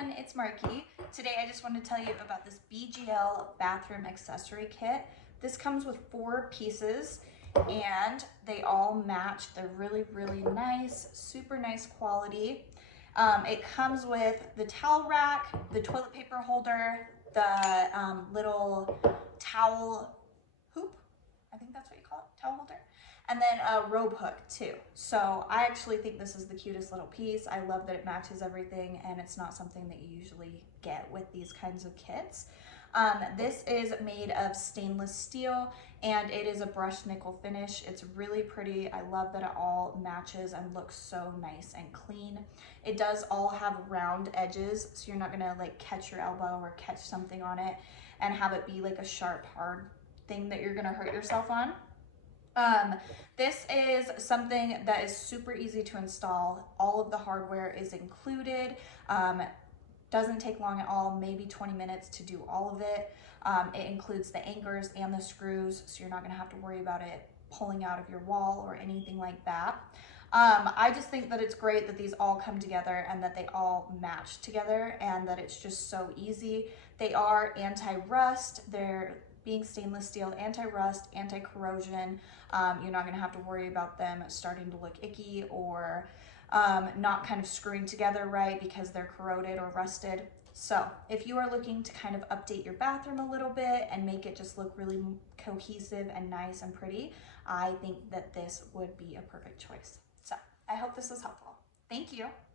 everyone, it's Marky. Today I just wanted to tell you about this BGL Bathroom Accessory Kit. This comes with 4 pieces and they all match. They're really, really nice, super nice quality. It comes with the towel rack, the toilet paper holder, the little towel hoop, I think that's what you call it, towel holder, and then a robe hook too. So I actually think this is the cutest little piece. I love that it matches everything and it's not something that you usually get with these kinds of kits. This is made of stainless steel and it is a brushed nickel finish. It's really pretty. I love that it all matches and looks so nice and clean. It does all have round edges, so you're not gonna like catch your elbow or catch something on it and have it be like a sharp, hard thing that you're gonna hurt yourself on. This is something that is super easy to install. All of the hardware is included. Doesn't take long at all, maybe 20 minutes to do all of it. It includes the anchors and the screws, so you're not gonna have to worry about it pulling out of your wall or anything like that. I just think that it's great that these all come together and that they all match together and that it's just so easy. They are anti-rust, they're being stainless steel, anti-rust, anti-corrosion. You're not gonna have to worry about them starting to look icky or not kind of screwing together right because they're corroded or rusted. So if you are looking to kind of update your bathroom a little bit and make it just look really cohesive and nice and pretty, I think that this would be a perfect choice. So I hope this was helpful. Thank you.